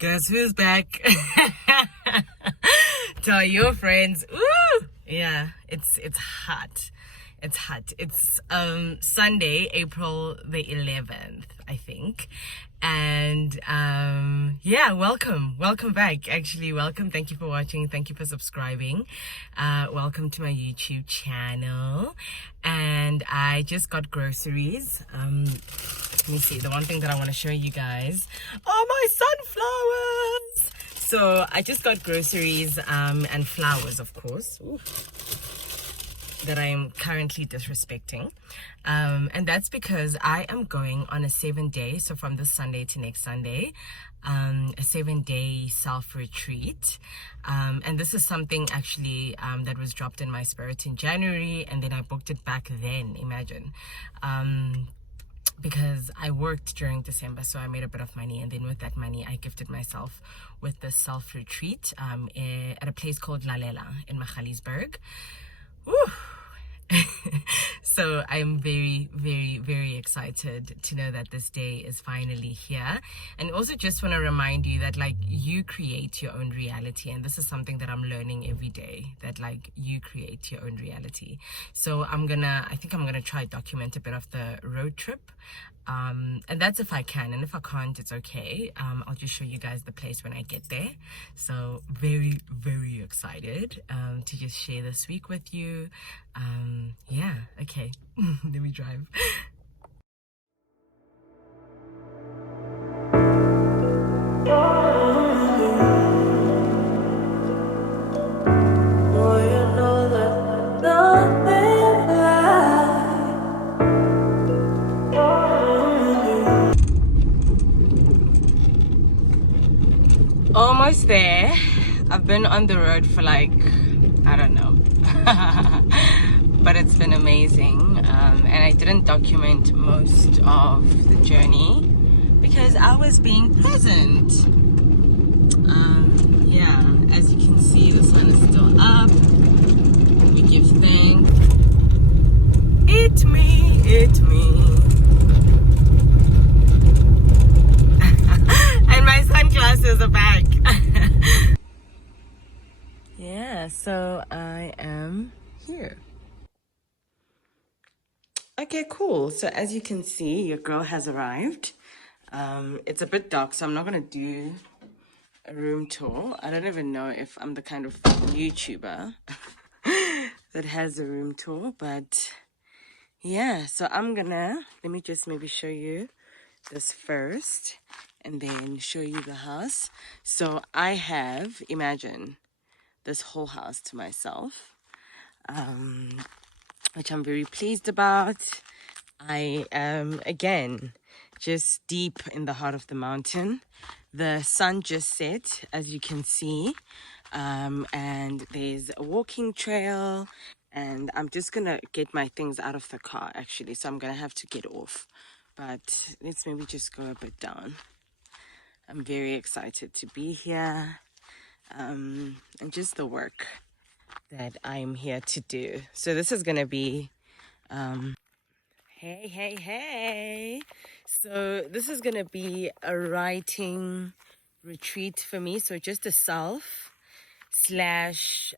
Guess who's back? Tell your friends. Ooh! Yeah, it's hot. It's hot. It's Sunday, April the 11th, I think. And yeah, welcome back. Actually, welcome. Thank you for watching. Thank you for subscribing. Welcome to my YouTube channel. And I just got groceries. Let me see. The one thing that I want to show you guys are my sunflowers. So I just got groceries and flowers, of course. Ooh, that I am currently disrespecting, and that's because I am going on a 7-day, so from this Sunday to next Sunday, a 7-day self-retreat, and this is something actually that was dropped in my spirit in January, and then I booked it back then. Imagine, because I worked during December, so I made a bit of money, and then with that money I gifted myself with this self-retreat at a place called Lalela in Magaliesburg. Woo. So I'm very, very, very excited to know that this day is finally here. And also just want to remind you that like you create your own reality, and this is something that I'm learning every day, that like you create your own reality. So I think I'm gonna try document a bit of the road trip, and that's if I can, and if I can't, it's okay. I'll just show you guys the place when I get there. So very, very excited to just share this week with you. Yeah, okay. Let me drive. Almost there. I've been on the road for like, I don't know. But it's been amazing, and I didn't document most of the journey because I was being present. Yeah, as you can see, the sun is still up. We give thanks. Eat me, eat me. And my sunglasses are back. Yeah, so I am here. Okay, cool. So as you can see, your girl has arrived. It's a bit dark, so I'm not gonna do a room tour. I don't even know if I'm the kind of YouTuber that has a room tour, but yeah, so let me just maybe show you this first and then show you the house. So I have, imagine, this whole house to myself, which I'm very pleased about. I am, again, just deep in the heart of the mountain. The sun just set, as you can see, and there's a walking trail, and I'm just gonna get my things out of the car, actually, so I'm gonna have to get off, but let's maybe just go a bit down. I'm very excited to be here, and just the work that I'm here to do. So this is gonna be Hey. So this is going to be a writing retreat for me. So just a self slash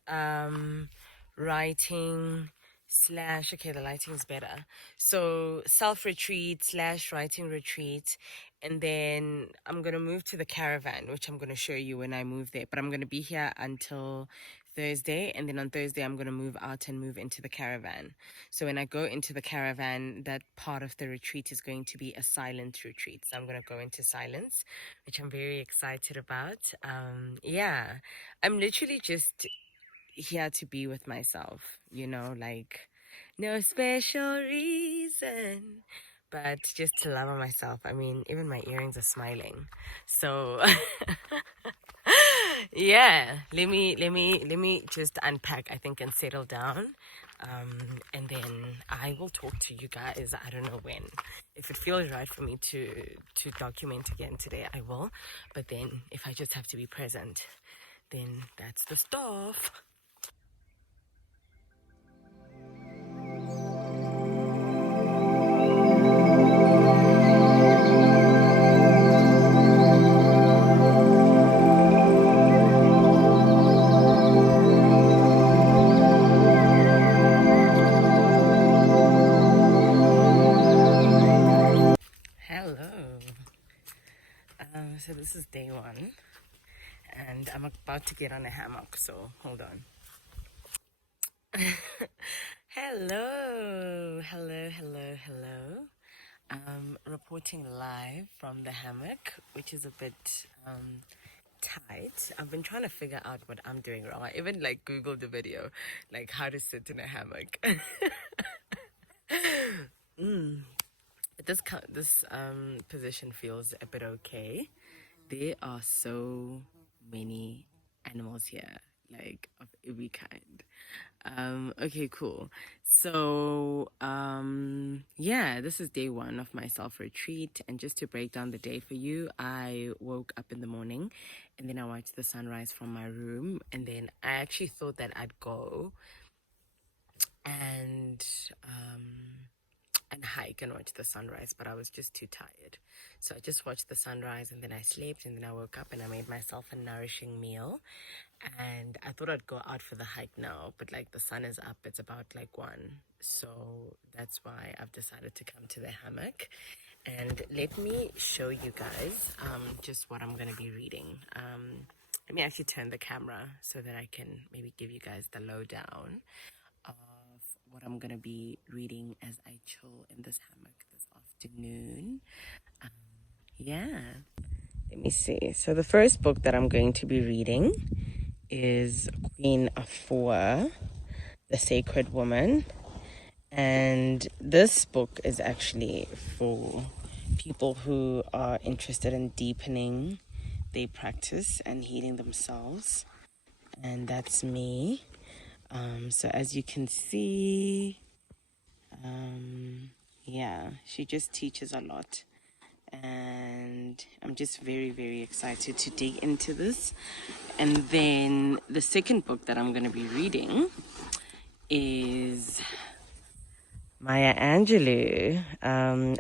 writing slash, okay, the lighting's better. So self retreat slash writing retreat. And then I'm going to move to the caravan, which I'm going to show you when I move there. But I'm going to be here until Thursday, and then on Thursday I'm going to move out and move into the caravan. So when I go into the caravan, that part of the retreat is going to be a silent retreat. So I'm going to go into silence, which I'm very excited about. Yeah, I'm literally just here to be with myself, like no special reason, but just to love on myself. I mean, even my earrings are smiling. So yeah, let me just unpack, I think, and settle down, and then I will talk to you guys. I don't know when. If it feels right for me to document again today, I will. But then if I just have to be present, then that's the stuff. this is day one, and I'm about to get on a hammock, so hold on. Hello. Reporting live from the hammock, which is a bit tight. I've been trying to figure out what I'm doing wrong. I even like Googled the video, like how to sit in a hammock. But this position feels a bit okay. There are so many animals here, like of every kind. Okay, cool. So, yeah, this is day one of my self-retreat. And just to break down the day for you, I woke up in the morning and then I watched the sunrise from my room. And then I actually thought that I'd go and hike and watch the sunrise, but I was just too tired. So I just watched the sunrise and then I slept, and then I woke up and I made myself a nourishing meal. And I thought I'd go out for the hike now, but like the sun is up, it's about like 1. So that's why I've decided to come to the hammock. And let me show you guys just what I'm going to be reading. Let me actually turn the camera so that I can maybe give you guys the lowdown of what I'm going to be reading as I chill in this hammock this afternoon. Yeah, let me see. So the first book that I'm going to be reading is Queen Afua, The Sacred Woman. And this book is actually for people who are interested in deepening their practice and healing themselves. And that's me. So as you can see, yeah, she just teaches a lot. And I'm just very, very excited to dig into this. And then the second book that I'm going to be reading is Maya Angelou,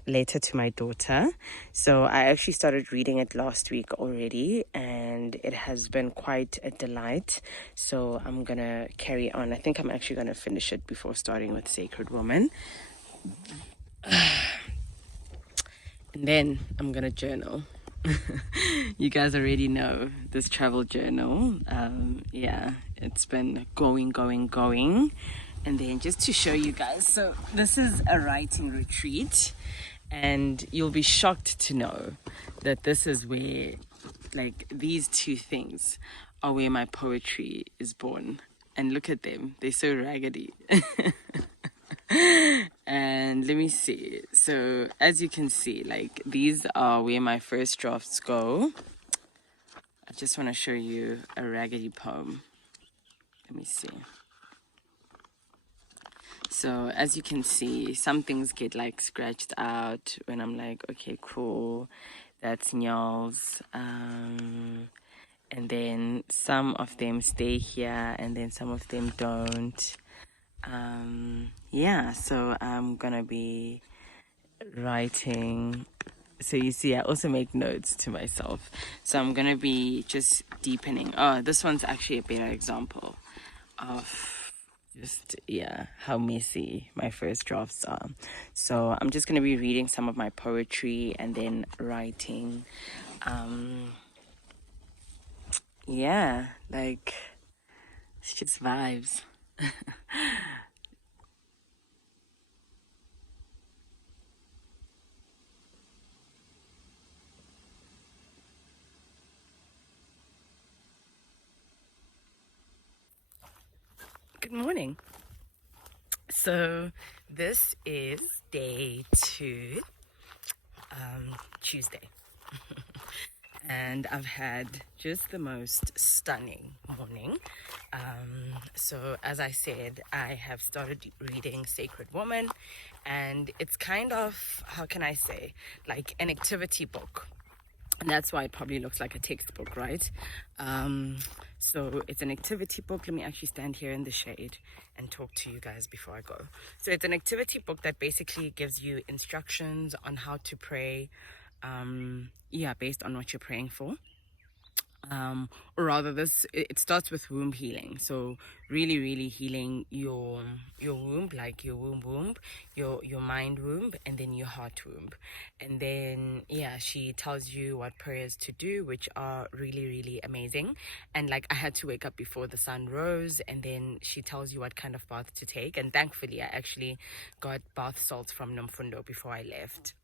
Letter to My Daughter. So I actually started reading it last week already, and it has been quite a delight. So I'm going to carry on. I think I'm actually going to finish it before starting with Sacred Woman. And then I'm going to journal. You guys already know this travel journal. Yeah, it's been going. And then just to show you guys, so this is a writing retreat, and you'll be shocked to know that this is where, like, these two things are where my poetry is born. And look at them, they're so raggedy. And let me see. So as you can see, like, these are where my first drafts go. I just want to show you a raggedy poem. Let me see. So as you can see, some things get like scratched out when I'm like, okay, cool, that's Nyals. And then some of them stay here and then some of them don't. Yeah, so I'm gonna be writing. So you see, I also make notes to myself. So I'm gonna be just deepening. Oh, this one's actually a better example of just, yeah, how messy my first drafts are. So I'm just gonna be reading some of my poetry and then writing. Yeah, like, it's just vibes. Good morning. So this is day 2, Tuesday. And I've had just the most stunning morning. So as I said, I have started reading Sacred Woman, and it's kind of, how can I say, like an activity book. And that's why it probably looks like a textbook, right? So it's an activity book. Let me actually stand here in the shade and talk to you guys before I go. So it's an activity book that basically gives you instructions on how to pray, based on what you're praying for. Or rather, it starts with womb healing. So really healing your womb, like your womb, your mind womb, and then your heart womb. And then she tells you what prayers to do, which are really amazing. And like, I had to wake up before the sun rose, and then she tells you what kind of bath to take. And thankfully I actually got bath salts from Nomfundo before I left.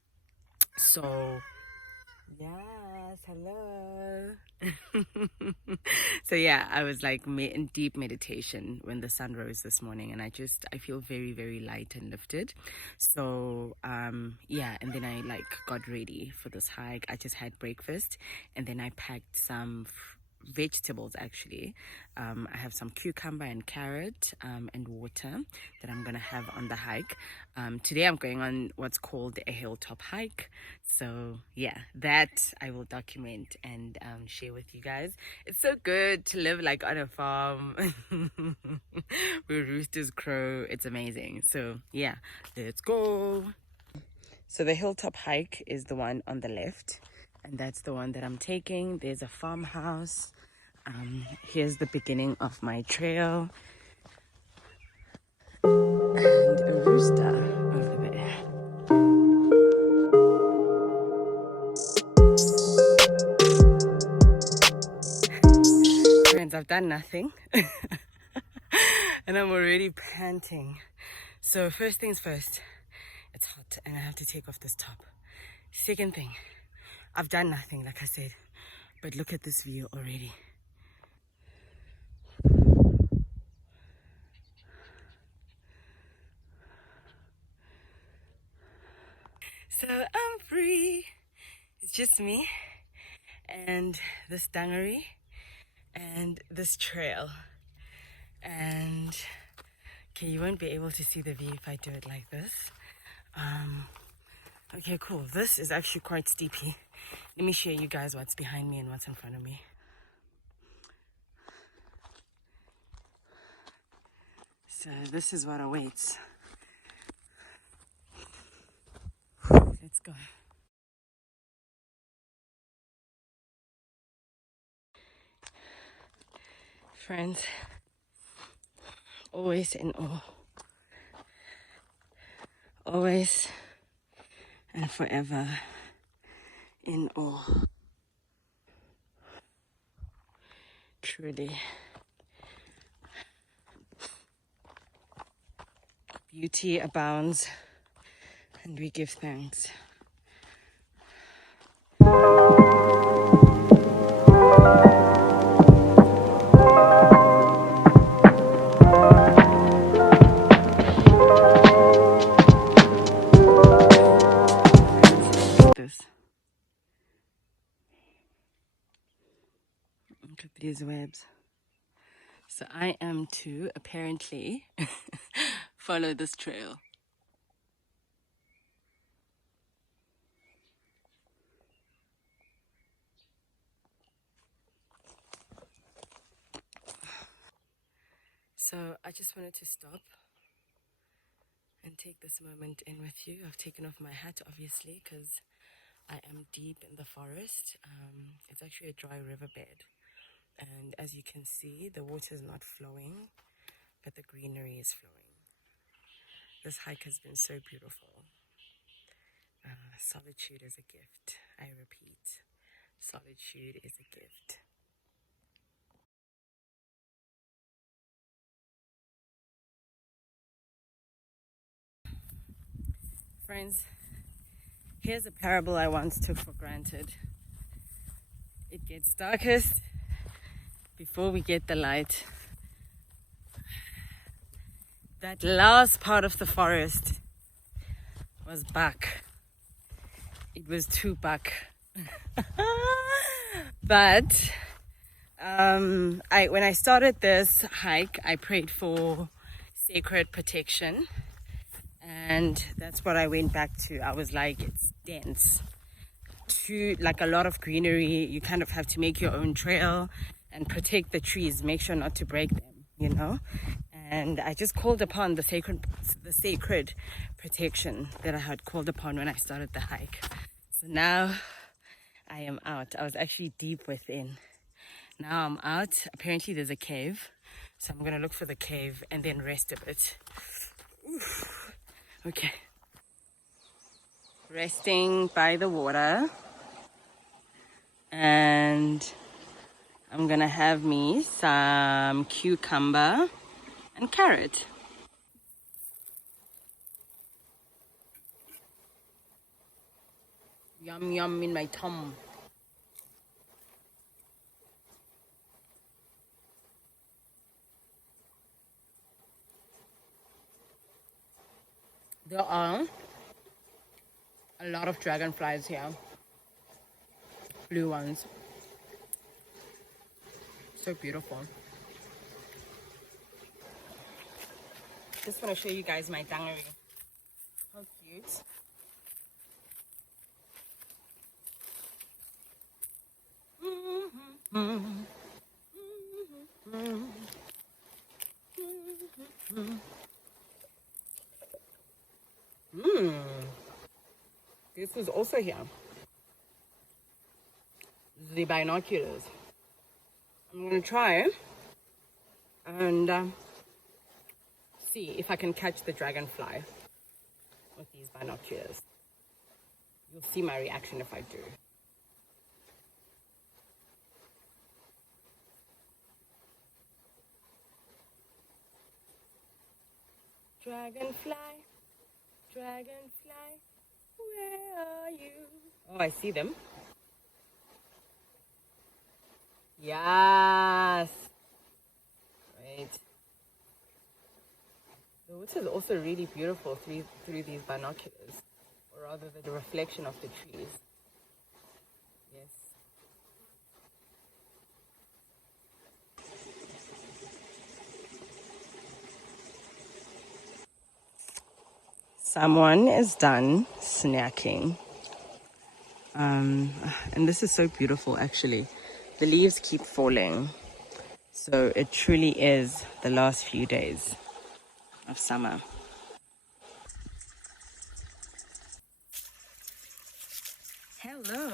So yes, hello. So I was like in deep meditation when the sun rose this morning, and I feel very light and lifted. So and then I like got ready for this hike. I just had breakfast, and then I packed some vegetables actually. I have some cucumber and carrot and water that I'm gonna have on the hike. Today I'm going on what's called a hilltop hike, so that I will document and share with you guys. It's so good to live like on a farm where roosters crow. It's amazing. So let's go. So the hilltop hike is the one on the left, and that's the one that I'm taking. There's a farmhouse. Here's the beginning of my trail, and a rooster over there. Friends, I've done nothing and I'm already panting. So first things first, it's hot and I have to take off this top. Second thing, I've done nothing, like I said, but look at this view already. So I'm free. It's just me and this dungaree and this trail. And okay, you won't be able to see the view if I do it like this. Okay, cool. This is actually quite steepy. Let me show you guys what's behind me and what's in front of me. So this is what awaits. Let's go. Friends, always in awe. Always and forever in awe. Truly. Beauty abounds, and we give thanks. Look at these webs. So I am to apparently follow this trail. So I just wanted to stop and take this moment in with you. I've taken off my hat, obviously, because I am deep in the forest. It's actually a dry riverbed. And as you can see, the water is not flowing, but the greenery is flowing. This hike has been so beautiful. Solitude is a gift. I repeat, solitude is a gift. Friends, here's a parable I once took for granted. It gets darkest before we get the light. That last part of the forest was back. It was too back. But when I started this hike, I prayed for sacred protection. And that's what I went back to. I was like, it's dense. Like a lot of greenery, you kind of have to make your own trail and protect the trees, make sure not to break them, you know. And I just called upon the sacred protection that I had called upon when I started the hike. So now I am out. I was actually deep within, Now I'm out. Apparently there's a cave. So I'm gonna look for the cave and then rest a bit. Oof. Okay. Resting by the water. And I'm gonna have me some cucumber and carrot. Yum yum in my tum. There are a lot of dragonflies here. Blue ones. So beautiful. Just want to show you guys my dungaree. How cute. This is also here. The binoculars. I'm going to try and see if I can catch the dragonfly with these binoculars. You'll see my reaction if I do. Dragonfly, dragonfly, where are you? Oh, I see them. Yes. Right. The water is also really beautiful through these binoculars, or rather the reflection of the trees. Yes. Someone is done snacking. And this is so beautiful, actually. The leaves keep falling. So it truly is the last few days of summer. Hello.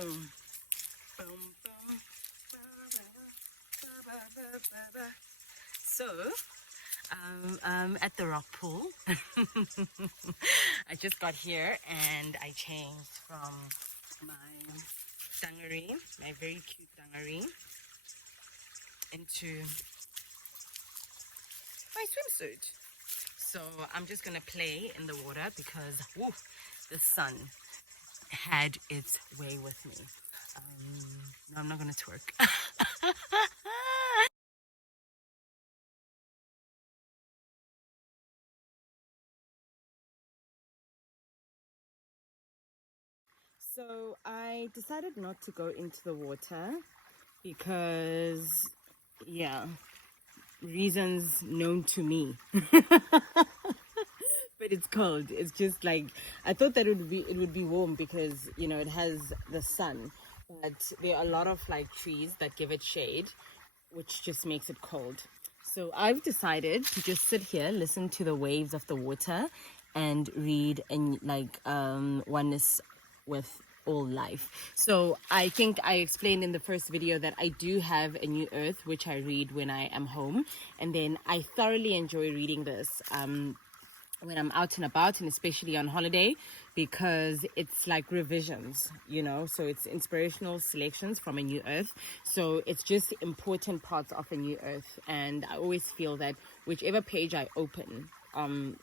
So, at the rock pool, I just got here and I changed from my dungaree, my very cute dungaree, into my swimsuit. So I'm just gonna play in the water because the sun had its way with me. No, I'm not gonna twerk. So I decided not to go into the water because, yeah, reasons known to me. But it's cold. It's just like, I thought that it would be warm because, you know, it has the sun. But there are a lot of like trees that give it shade, which just makes it cold. So I've decided to just sit here, listen to the waves of the water, and read and like oneness with all life. So I think I explained in the first video that I do have a new earth, which I read when I am home, and then I thoroughly enjoy reading this when I'm out and about, and especially on holiday, because it's like revisions, you know, so it's inspirational selections from a new earth. So it's just important parts of a new earth, and I always feel that whichever page I open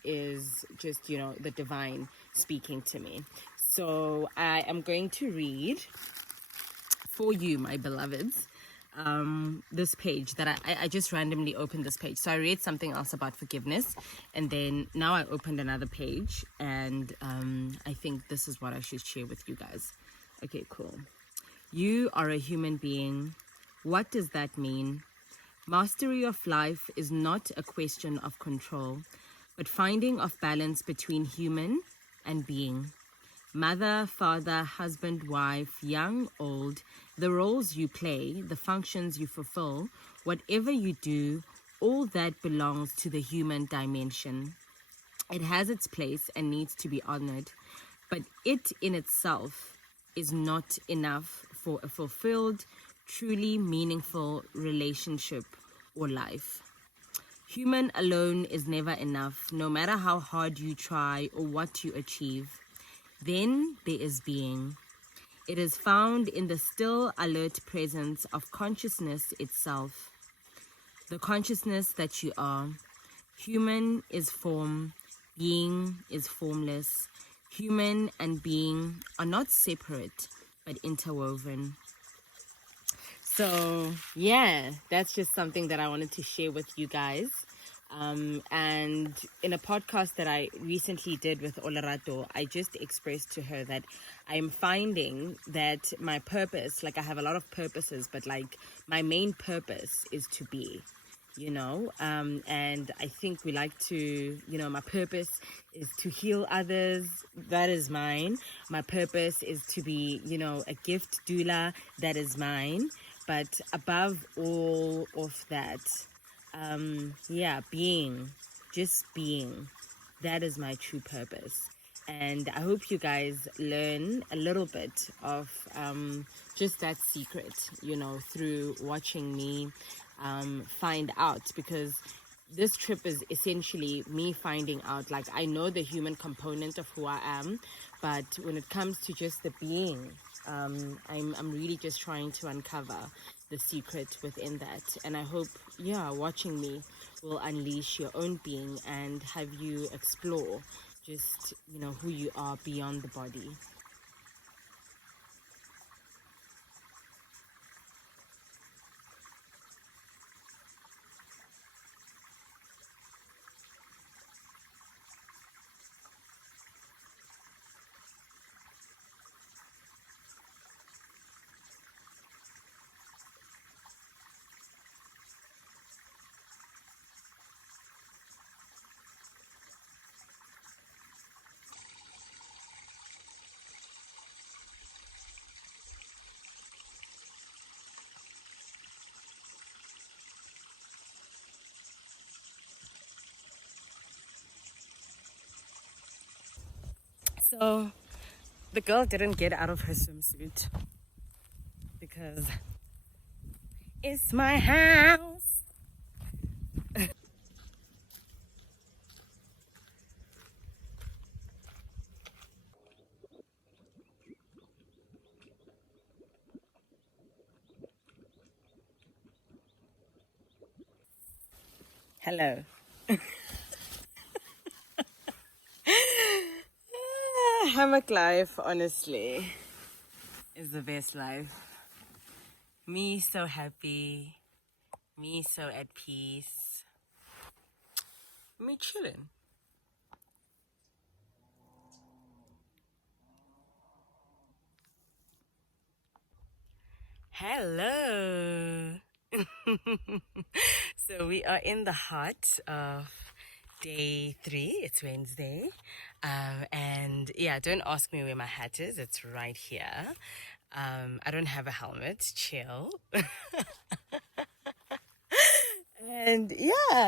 is just, you know, the divine speaking to me. So I am going to read for you, my beloveds, this page that I just randomly opened this page. So I read something else about forgiveness, and then now I opened another page, and I think this is what I should share with you guys. Okay, cool. You are a human being. What does that mean? Mastery of life is not a question of control, but finding of balance between human and being. Mother, father, husband, wife, young, old, the roles you play, the functions you fulfill, whatever you do, all that belongs to the human dimension. It has its place and needs to be honored, but it in itself is not enough for a fulfilled, truly meaningful relationship or life. Human alone is never enough, no matter how hard you try or what you achieve. Then there is being. It is found in the still, alert presence of consciousness itself. The consciousness that you are. Human is form, being is formless. Human and being are not separate, but interwoven. So, yeah, that's just something that I wanted to share with you guys. And in a podcast that I recently did with Olerato, I just expressed to her that I'm finding that my purpose, like I have a lot of purposes, but like my main purpose is to be, and I think we like to, my purpose is to heal others. That is mine. My purpose is to be, a gift doula. That is mine. But above all of that, just being, that is my true purpose. And I hope you guys learn a little bit of just that secret, through watching me find out, because this trip is essentially me finding out, like, I know the human component of who I am, but when it comes to just the being, I'm really just trying to uncover the secret within that. And I hope, watching me will unleash your own being and have you explore just, who you are beyond the body. So the girl didn't get out of her swimsuit because it's my house. Hello. Hammock life, honestly, is the best life. Me so happy, me so at peace, me chilling. Hello. So we are in the heart of day 3. It's Wednesday. And don't ask me where my hat is. It's right here. I don't have a helmet. Chill. And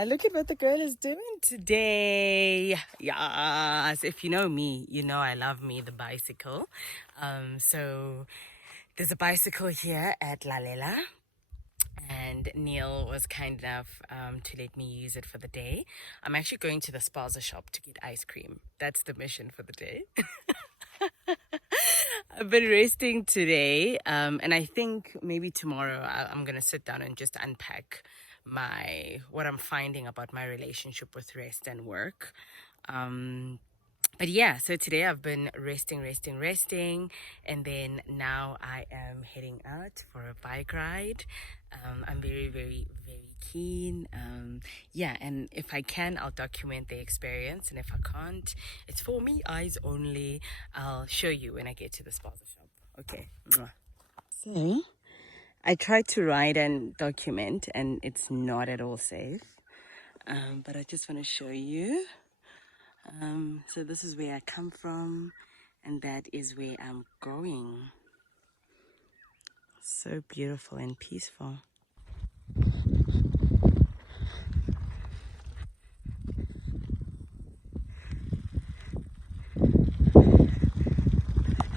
look at what the girl is doing today. Yes, if you know me, you know I love me the bicycle. So there's a bicycle here at Lalela, and Neil was kind enough to let me use it for the day. I'm actually going to the spaza shop to get ice cream. That's the mission for the day. I've been resting today, and I think maybe tomorrow I'm gonna sit down and just unpack what I'm finding about my relationship with rest and work. But so today I've been resting, and then now I am heading out for a bike ride. I'm very, very, very keen. And if I can, I'll document the experience, and if I can't, it's for me, eyes only. I'll show you when I get to the spaza shop. Okay. So I tried to ride and document, and it's not at all safe. But I just want to show you. So this is where I come from, and that is where I'm going. So beautiful and peaceful.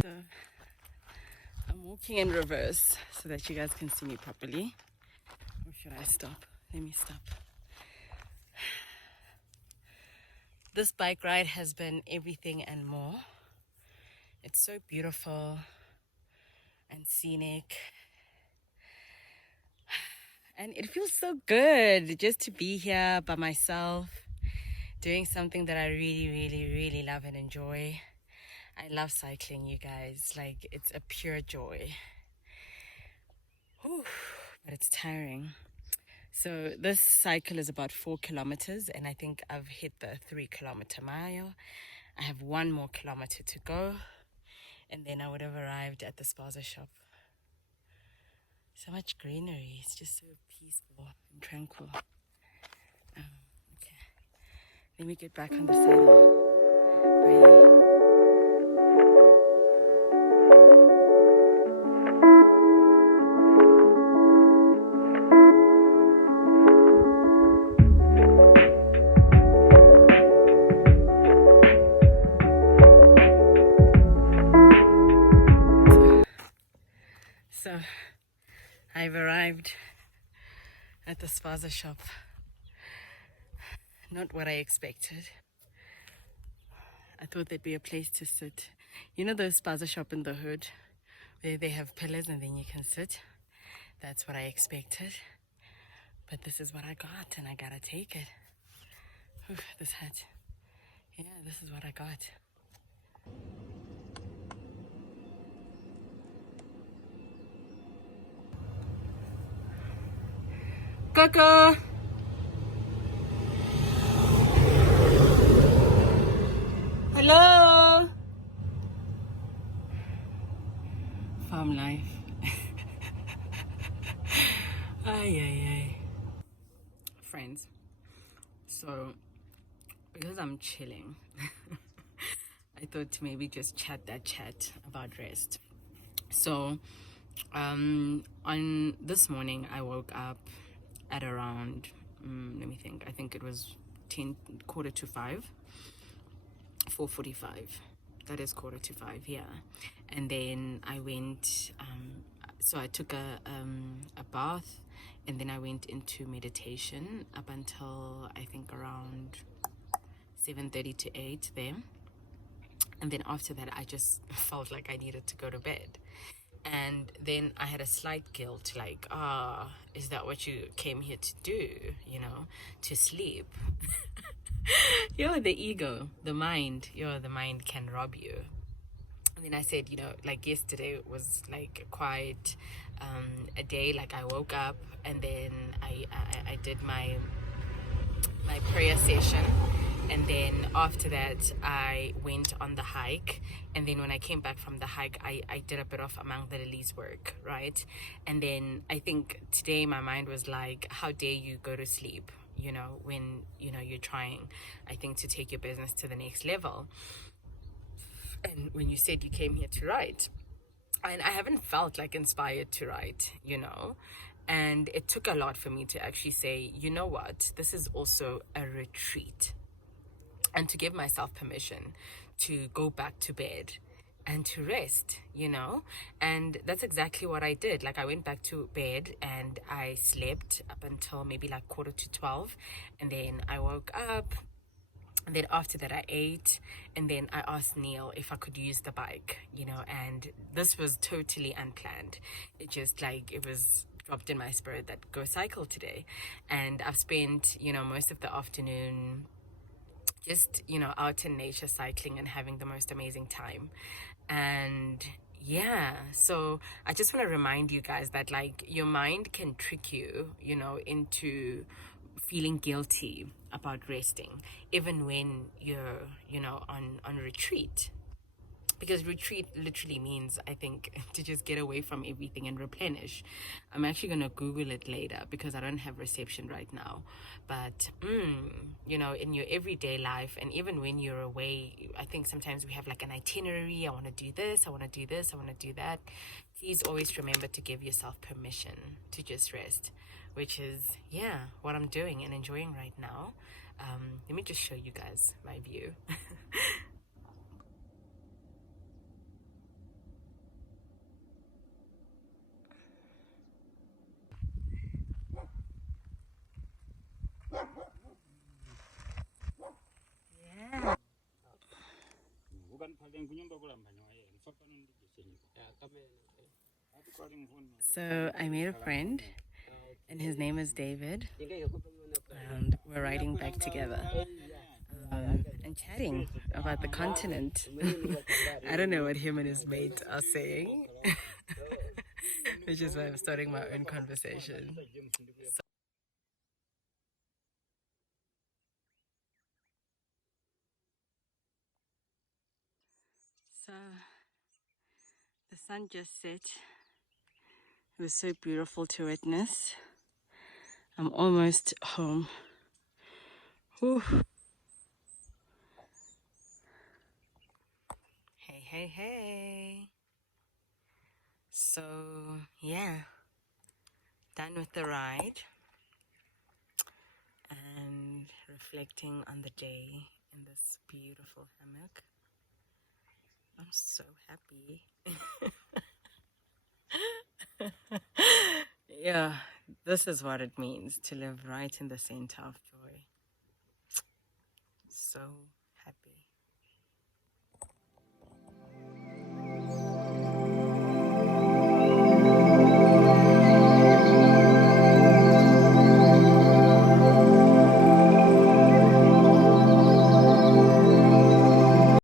So I'm walking in reverse so that you guys can see me properly. Or should I stop? Let me stop. This bike ride has been everything and more. It's so beautiful and scenic. And it feels so good just to be here by myself, doing something that I really, really, really love and enjoy. I love cycling, you guys. Like, it's a pure joy. Whew, but it's tiring. So this cycle is about 4 kilometers, and I think I've hit the 3-kilometer mile. I have 1 more kilometer to go, and then I would have arrived at the spaza shop. So much greenery. It's just so peaceful and tranquil. Okay, let me get back on the saddle. Bye. So I've arrived at the spaza shop. Not what I expected. I thought there'd be a place to sit. You know those spaza shop in the hood where they have pillars and then you can sit? That's what I expected. But this is what I got, and I gotta take it. Oof, this hat. Yeah, this is what I got. Coco! Hello! Farm life. Ay, ay, ay. Friends, so because I'm chilling, I thought to maybe just chat about rest. So, on this morning, I woke up at around, let me think, I think it was 4:45. 4:45. That is 4:45, yeah. And then I went, so I took a bath, and then I went into meditation up until I think around 7:30 to 8 there. And then after that, I just felt like I needed to go to bed. And then I had a slight guilt, like, is that what you came here to do? You know, to sleep. You're the ego, the mind. The mind can rob you. And then I said, like yesterday was like quite a day. Like I woke up, and then I did my prayer session. And then after that, I went on the hike. And then when I came back from the hike, I did a bit of Magalies work, right? And then I think today my mind was like, how dare you go to sleep, when, you're trying, I think, to take your business to the next level. And when you said you came here to write, and I haven't felt like inspired to write, and it took a lot for me to actually say, you know what, this is also a retreat. And to give myself permission to go back to bed and to rest, and that's exactly what I did. Like I went back to bed and I slept up until maybe like 11:45, and then I woke up, and then after that I ate, and then I asked Neil if I could use the bike, and this was totally unplanned. It just it was dropped in my spirit that go cycle today. And I've spent, most of the afternoon just, out in nature cycling and having the most amazing time. And yeah, so I just want to remind you guys that your mind can trick you, into feeling guilty about resting, even when you're, on retreat. Because retreat literally means, I think, to just get away from everything and replenish. I'm actually going to Google it later because I don't have reception right now. But, in your everyday life, and even when you're away, I think sometimes we have an itinerary. I want to do this, I want to do this, I want to do that. Please always remember to give yourself permission to just rest, which is, what I'm doing and enjoying right now. Let me just show you guys my view. So I made a friend, and his name is David, and we're riding back together and chatting about the continent. I don't know what him and his mate are saying, which is why I'm starting my own conversation. So the sun just set. It was so beautiful to witness. I'm almost home. Whew. Hey, hey, hey. So, yeah, done with the ride and reflecting on the day in this beautiful hammock. I'm so happy. Yeah, this is what it means to live right in the center of joy. So